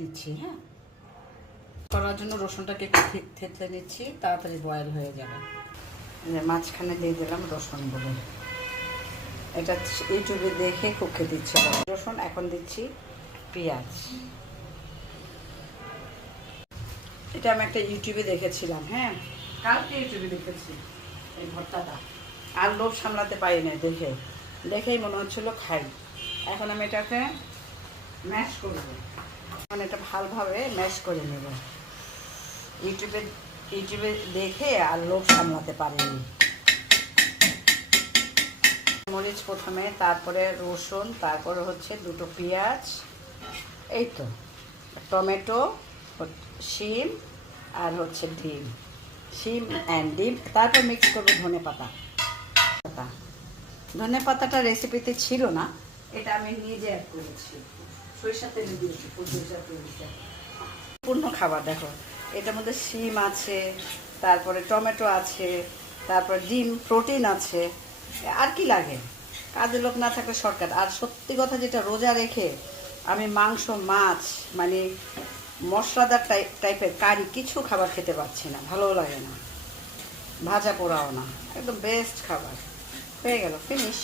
নিচ্ছি। হ্যাঁ, করার জন্য রসুনটাকে একটু থেতলে নিচ্ছি, তাড়াতাড়ি বয়েল হয়ে যাবে। মাঝখানে দিয়ে দিলাম রসুন বলে, এটা ইউটিউবে দেখে খুব খেতে ইচ্ছে করে। রসুন, এখন দিচ্ছি পেঁয়াজ। এটা আমি একটা ইউটিউবে দেখেছিলাম। হ্যাঁ, কালকে ইউটিউবে দেখেছি এই ভর্তাটা, আর লোভ সামলাতে পারি না, দেখেই মনে হচ্ছিল খাই। এখন আমি এটাকে ম্যাশ করব, মানে এটা ভালোভাবে ম্যাশ করে নেব। ইউটিউবে দেখে আর লোভ সামলাতে পারিনি। মরিচ প্রথমে, তারপরে রসুন, তারপরে হচ্ছে দুটো পেঁয়াজ, এই তো টমেটো, শিম আর হচ্ছে ডিম, শিম অ্যান্ড ডিম। তারপর মিক্স করবো ধনে পাতা। ধনে পাতাটা রেসিপিতে ছিল না, এটা আমি নিজে অ্যাড করেছি, সরিষার তেলে দিয়েছি, পূর্ণ খাবার। দেখো এটার মধ্যে শিম আছে, তারপরে টমেটো আছে, তারপরে ডিম, প্রোটিন আছে, আর কি লাগে? কাজের লোক না থাকলে শর্টকাট। আর সত্যি কথা যেটা, রোজা রেখে আমি মাংস, মাছ, মানে মশলাদার টাইপের কারি কিছু খাবার খেতে পারছি না, ভালোও লাগে না, ভাজা পোড়াও না, একদম বেস্ট খাবার। হয়ে গেল, ফিনিশ।